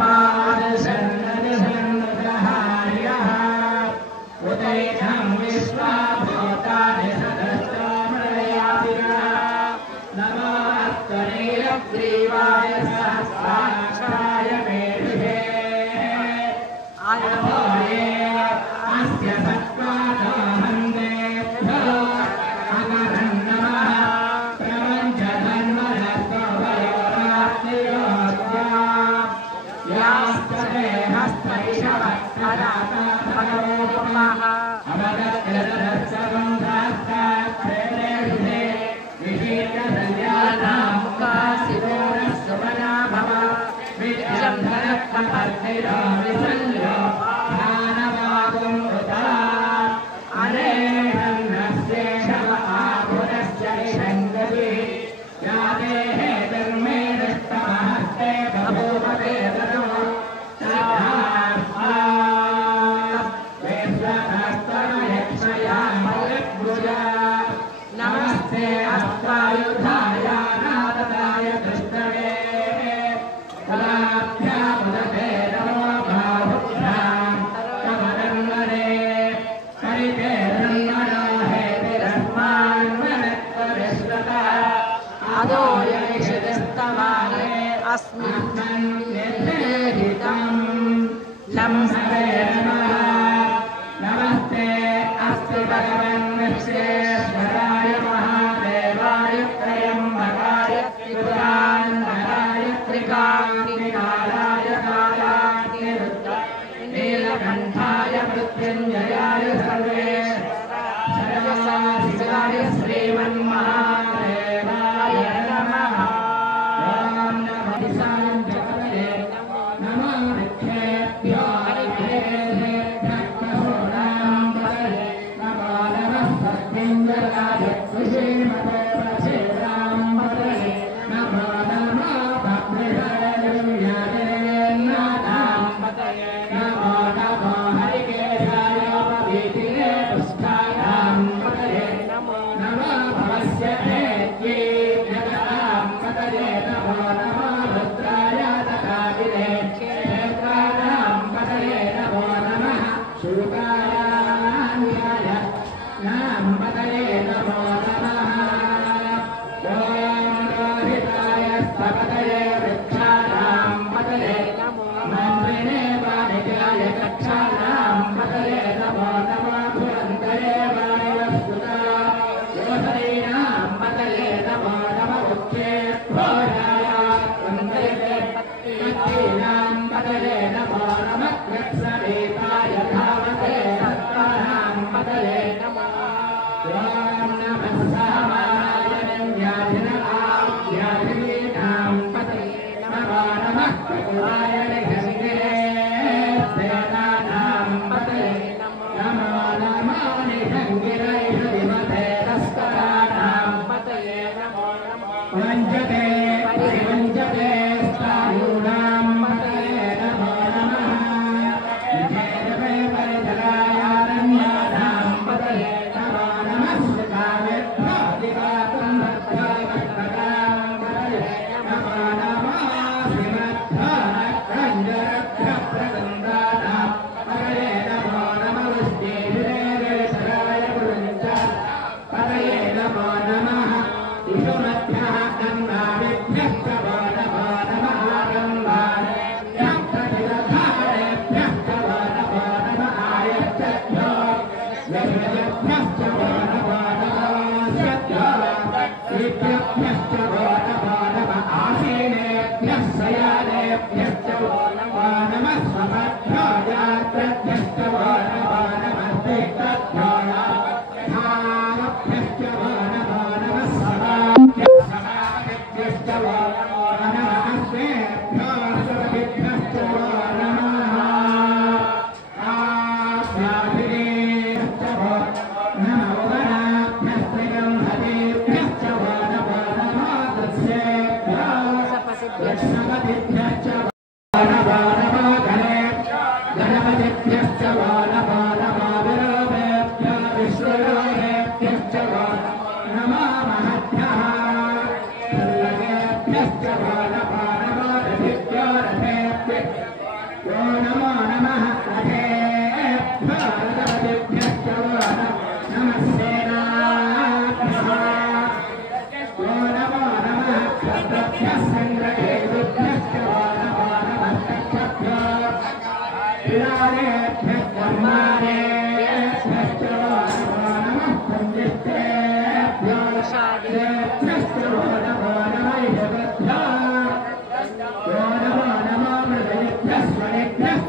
Bye. Yes,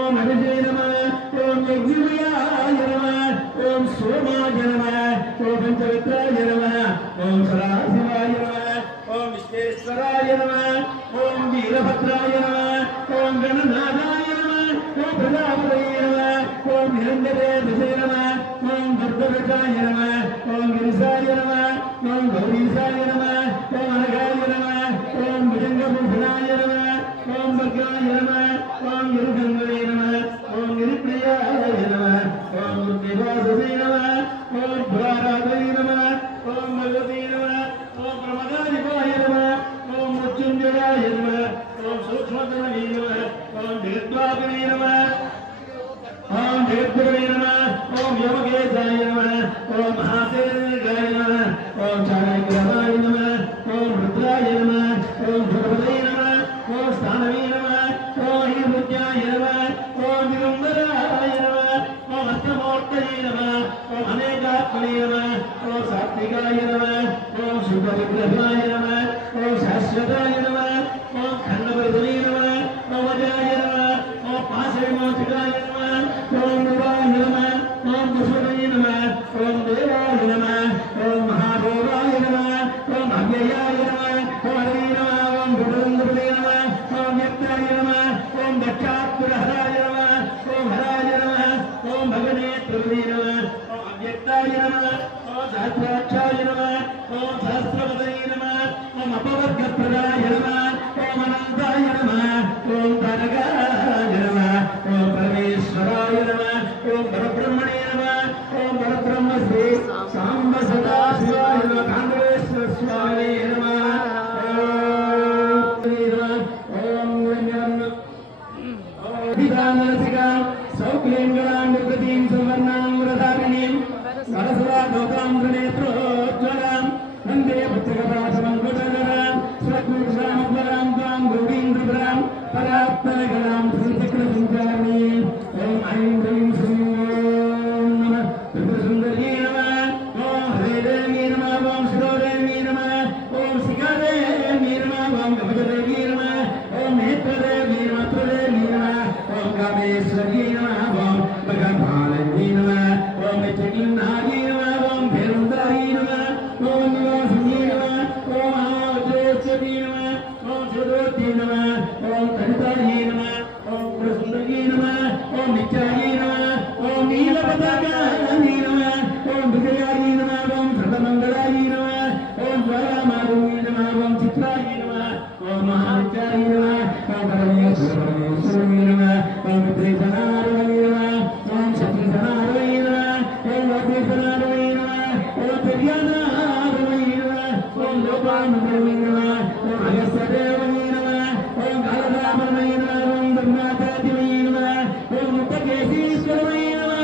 ओम हरिजय नमः ओम यज्ञमयाय नमः ओम सोमाय नमः ओम पंचवित्राय नमः ओम सदाशिवाय नमः ओम विश्वेश्वराय नमः ओम वीरभद्राय नमः ओम गणनाथाय नमः ओम प्रजापतये नमः ओम हिरण्यदेवसे नमः ओम दुर्गविषाय नमः ओम गिरिशाय नमः ओम गौरीशाय नमः ओम अनघाय नमः ओम भुजंगभूषणाय नमः ओम भद्राय नमः ओम गिरिगंगवे नमः ओम गिरिप्रियाय नमः ओम दुर्निवाससे नमः ओम भुराराधये नमः ओम भगवते नमः ओम प्रमदाधिपाय नमः ओम मृत्युंजयाय नमः ओम सूक्ष्मतनवे नमः ओम जगद्वापिने नमः ओम जगद्गुरवे नमः ओम यमकेशाय नमः ओम महासेनाय नमः ओम चाणक्यराय नमः ओम रुद्राय नमः ओम भगवते नमः ओम स्थानवे नमः ओम हिरुद्याय नमः ओम दिगंबराय नमः ओम हस्तमूर्तये नमः ओम अनेकात्मने नमः ओम सात्विकाय नमः ओम शुभविग्रहाय नमः ओम शाश्वताय नमः ओम खंडवर्धने नमः ओम अजाय नमः ओम पाशविमोचकाय नमः ओम देवाय नमः ओम कुशलाय नमः ओम देवाय नमः ओम महादेवाय नमः ओम अव्ययाय नमः ओम हरे नमः ओम गुरुन्द्रपदे नमः ओम व्यक्ताय नमः ओम दक्षात्पुरहराय नमः ओम हराय नमः ओम भगवनेत्रपदे नमः ओम अव्यक्ताय नमः ओम सहस्राक्षाय नमः ओम सहस्रपदये नमः ओम अपवर्गप्रदाय नमः ओम अनन्ताय नमः ओम तारकाय नमः ओम परमेश्वराय नमः ओम परब्रह्मणे नमः ओम परब्रह्मस्वे सांब सदाशिवाय नमः कांग्रेश्वर स्वामी नमः ओम विदानसिका सौक्लेंगलां विकृतिं सुवर्णां वरदारिणीं सरस्वता लोकां नेत्रोज्ज्वलां वन्दे पुत्रकपाशमङ्कुशधरां स्वकृष्णामपरां त्वां गौरीन्द्रपरां परात्परगणां श्रीचक्रसञ्चारिणीं ओम ऐं ह्रीं श्रीं ओम नमः त्रिपुरसुन्दर्यै नमः ओम हरेदेव्यै नमः ओम शिरोदेव्यै नमः ओम शिखादेव्यै नमः ओम कवचदेव्यै नमः ओम नेत्रदेव्यै नमः त्रिदेव्यै नमः ओम कामेश्वर्यै नमः ओम भगवान्यै नमः ओम नित्यलिङ्गायै नमः ओम भेरुन्दायै नमः ओम निवासिन्यै नमः ओम महावज्रेश्वर्यै नमः ओम सुदोत्यै नमः ओम कलितायै नमः ओम प्रसुन्दर्यै नमः ओम नित्यायै नमः ओम नीलपताकायै नमः ओम विजयायै नमः ओम सर्वमङ्गलायै नमः ओम ज्वालामालिन्यै नमः ओम चित्रायै नमः ओम महानित्यायै नमः ओम परमेश्वराय नमः ओम विद्रेशनारायणाय नमः ओम शक्तिधनारायणाय नमः ओम वाग्देशनारायणाय नमः ओम प्रज्ञानारायणाय नमः ओम लोपामुद्राय नमः ओम अगस्त्यदेवाय नमः ओम कालरामाय नमः ओम ब्रह्माचार्याय नमः ओम मुक्तकेशीश्वराय नमः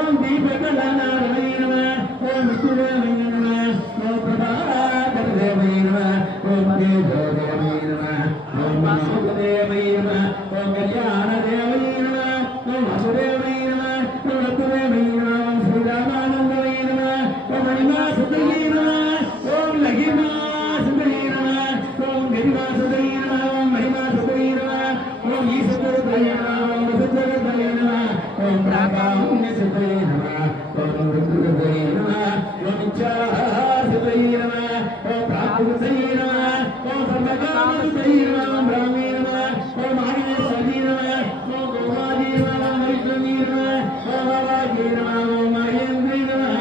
ओम दीपकलानारायणाय नमः ओम विष्णुदेवाय नमः ओम प्रभाकरदेवाय नमः ओम देवदेवाय नमः ओम वासुदेवाय नमः ओम कल्याणदेवाय नमः ओम वासुदेवाय नमः ओम रत्नदेवाय नमः ओम श्रीरामानन्दाय नमः ओम महिमासुताय नमः ओम लघिमासुताय नमः ओम गिरिमासुताय नमः ओम महिमासुताय नमः ओम ईश्वराय नमः ओम वसुदेवाय नमः ओम प्राकाम्यसुताय नमः ओम रुद्रदेवाय नमः ओम इच्छासुताय नमः ओम प्राकृताय नमः ओम सर्वकामसुताय नमः ओम ब्राह्मणे नमः ओम आदिनेश्वर्यै नमः ओम गोमायै नमः ओम वैष्णव्यै नमः ओम वाग्यै नमः ओम महेन्द्राय नमः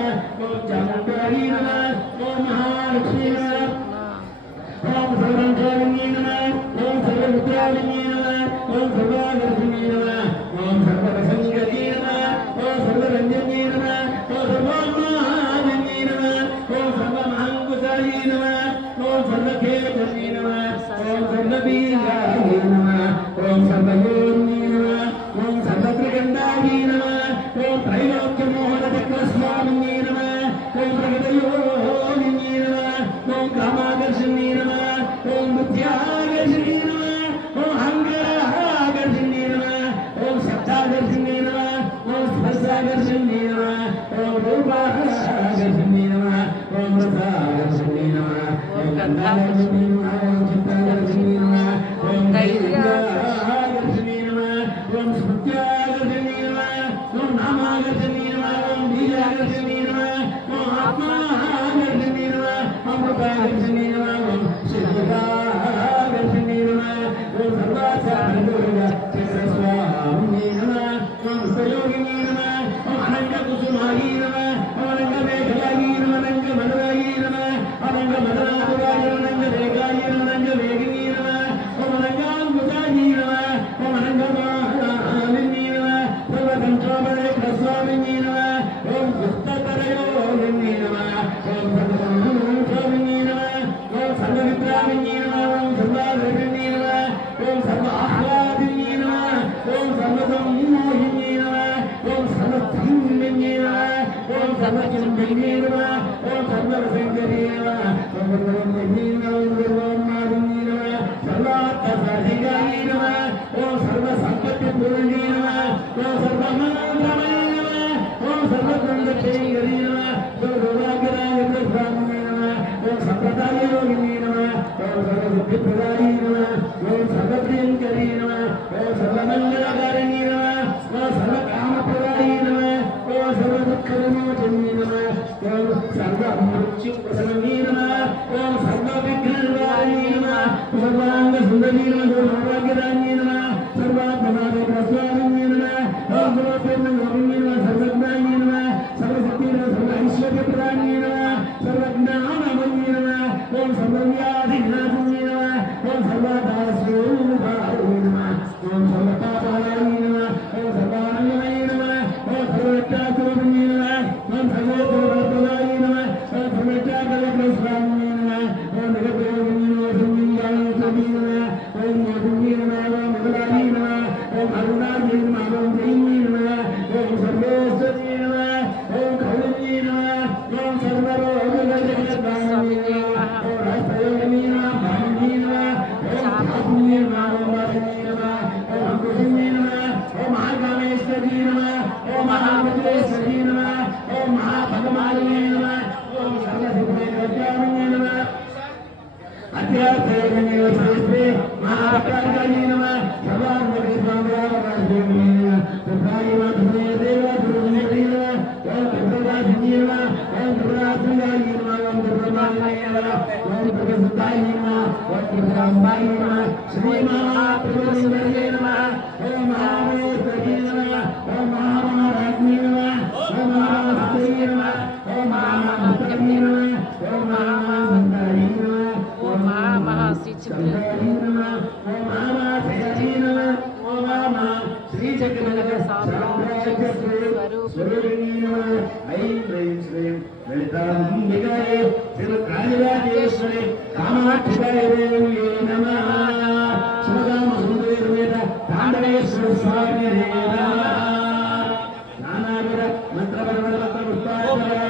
ओम चामुण्डायै नमः ओम महालक्ष्मी नमः ओम सर्वमङ्गलायै नमः ओम सर्वमित्रायै नमः ओम सर्वाकर्षिण्यै नमः ओम सर्वप्रसङ्गयै नमः ओम सर्वरञ्जन्यै नमः ओम सर्वमानन्यै नमः ओम सर्वमहाङ्कुशायै नमः ओम सर्वखेतन्यै नमः ओम सर्वबीजायै नमः ओम सर्वयोन्यै नमः ओम सर्वत्रिगण्डायै नमः ओम त्रैलोक्यमोहनचक्रस्वामिन्यै नमः ओम प्रगतयोनिन्यै नमः ओम कामाकर्षिण्यै नमः ओम बुद्ध्याकर्षिण्यै नमः ओम अहङ्काराकर्षिण्यै नमः ओम शब्दाकर्षिण्यै नमः ओम स्पर्शाकर्षिण्यै नमः ओम रूपाकर्षिण्यै नमः ओम रसाकर्षिण्यै नमः ओम गन्धाकर्षिण्यै नमः ओम चित्ताकर्षिण्यै नमः ओम दैर्याकर्षिण्यै नमः ओम स्मृत्या योगिनी नमः ओम अनंग कुसुमाई नमः ओम अनंग मेघलाई नमः अनंग मदराई नमः अनंग मदराई अनंग रेगाई अनंग वेगिनी नमः ओम अनंग मुदाई नमः ओम अनंग महालिनी नमः सर्वतंत्रोपरे प्रस्वामिनी नमः ओम पुस्तकरयोगिनी नमः ओम सर्वतंत्रोगिनी नमः ओम सर्वविद्याविनी नमः ओम सर्वविद्याविनी नमः ओम सर्व आह्लादिनी नमः ओम सर्वसंमोहिनी नमः ओम सर्वसंमिनी नमः ओम सर्वचिंतनी नमः ओम सर्वसंकरी नमः ओम सर्वमहिनी नमः ओम सर्वमादिनी नमः सर्वात्मसाधिकारी नमः ओम सर्वसंपत्तिपूर्णी नमः ओम सर्वमंगलमय नमः ओम सर्वगुणप्रियरी नमः ओम सर्वज्ञानप्रदायिनी नमः ओम सर्वदायोगिनी नमः ओम सर्वसिद्धिप्रदायिनी नमः ओम सर्वप्रियंकरी नमः ओम सर्वमंगलकारिणी नमः ओम सर्वकामप्रदायिनी नमः ओम सर्वदुःखविमोचनी नमः ओम सर्वमृत्युप्रशमनी नमः ओम सर्वविघ्ननिवारिणी नमः सर्वांगसुंदरी नमः ओम सर्वज्ञानी नमः सर्वात्मनादेवस्वामिनी नमः ओम सर्वप्रेमयोगिनी नमः सर्वज्ञानी नमः सर्वशक्ति नमः सर्वैश्वर्यप्रदायिनी नमः सर्वज्ञानमयी नमः ओम सर्वव्याधिनाशिनी नमः ओम सर्वदास्योमुखारिणी नमः ओम सर्वपापहारिणी नमः ओम सर्वानन्दमयी नमः ओम सर्वत्यागरूपिणी नमः ओम सर्वोपप्रदायिनी नमः ओम सर्वत्यागरूपस्वामिनी नमः ओम जगद्योगिनी नमः संविदायिनी नमः ओम मोहिनी नमः ओम विमलानी नमः ओम अरुणानी नमः ओम जयिनी नमः ओम सर्वेश्वरी नमः ओम खौलिनी नमः ओम सर्वरोगजगद्दायिनी नमः ओम राष्ट्रयोगिनी नमः भामिनी नमः ओम भामिनी नमः ओम वासिनी नमः ओम अंकुशिनी नमः ओम महाकामेश्वरी नमः ओम महामंगलेश्वरी नमः ओम महापद्मालिनी नमः ओम सर्वसिद्धिप्रदायिनी नमः अध्यात्मयोगिनी वसुस्ते महाकालिनी नमः सर्वात्मके स्वामिनारायणी नमः तथाई माधुर्ये देवदुर्गेणी नमः ओम दुर्गादिनी नमः ओम दुर्गादिनी नमः ओम दुर्गामालिनी नमः ओम दुर्गासुताई नमः ओम दुर्गाम्बाई नमः श्री महाप्रभुसुंदरी नमः ओम महामहेश्वरी नमः ओम महामहाराज्ञी नमः ओम महामहेश्वरी नमः ओम महामहेश्वरी नमः ओम महामहासुंदरी नमः ओम महामहाश्री नमः ओम महामहाश्री नमः ओम महाश्रीचक्रधर स्वरूपिणी नमः ऐं ह्रीं श्रीं ललिताम्बिकायै श्रीमद्राजराजेश्वरी कामाक्षिकायै नमः शिवकामसुन्दरीर्वेद ताण्डवेश्वर स्वामिने नमः नानाविध मन्त्रपरमपुष्पाणि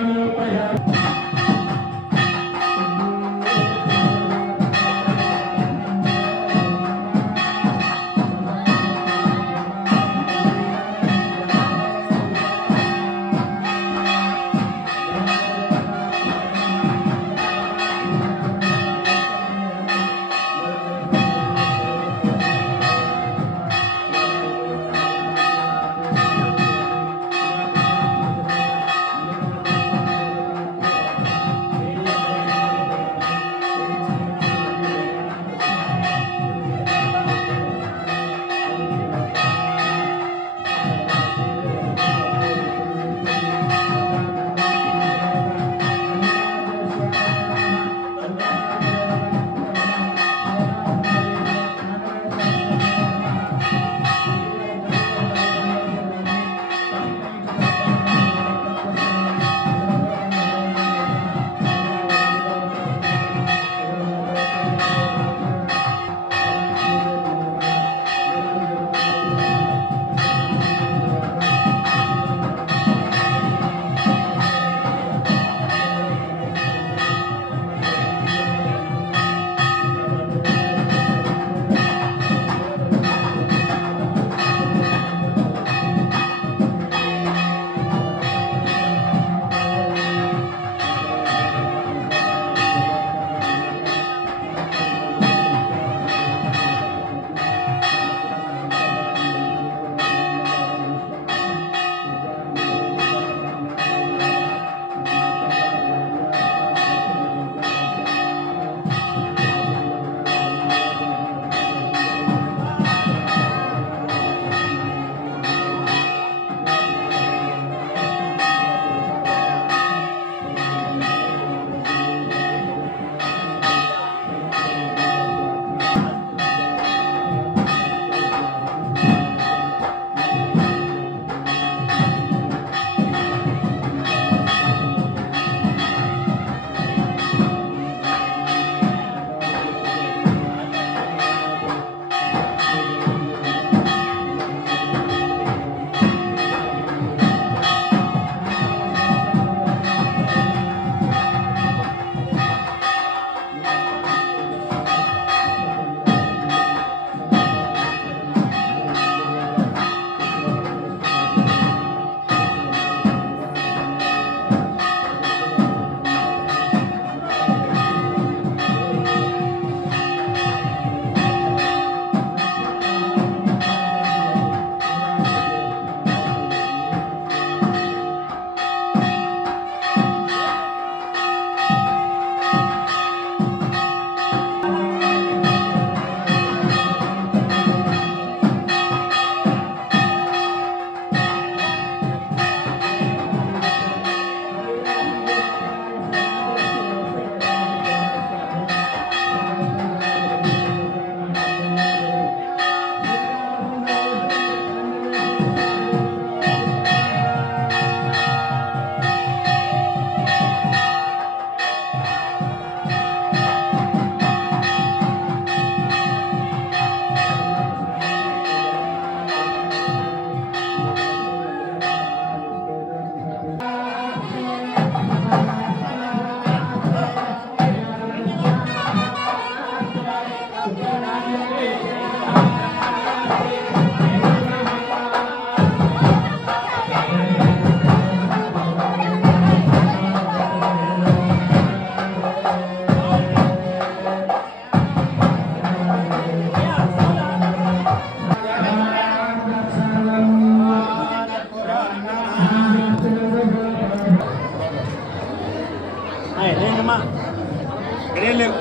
ఇక్కడేం లేవు.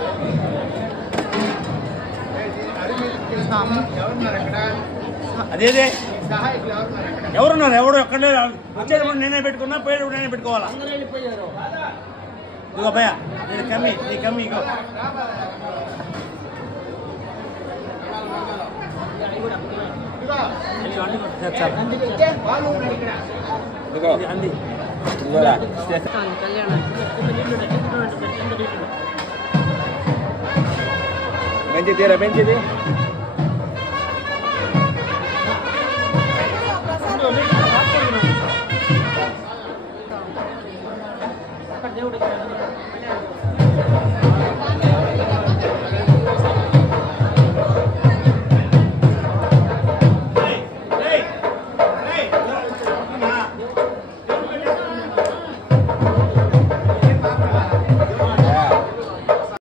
అదేదే ఎవరున్నారు? ఎవడు ఎక్కడ వచ్చేటప్పుడు నేనే పెట్టుకున్నా, పోయేటప్పుడు నేనే పెట్టుకోవాలా? ఇదిగో భయ, నీ కమ్మి ఇగో. అంది బెంచి తీరా, బెంచిది దేవుడు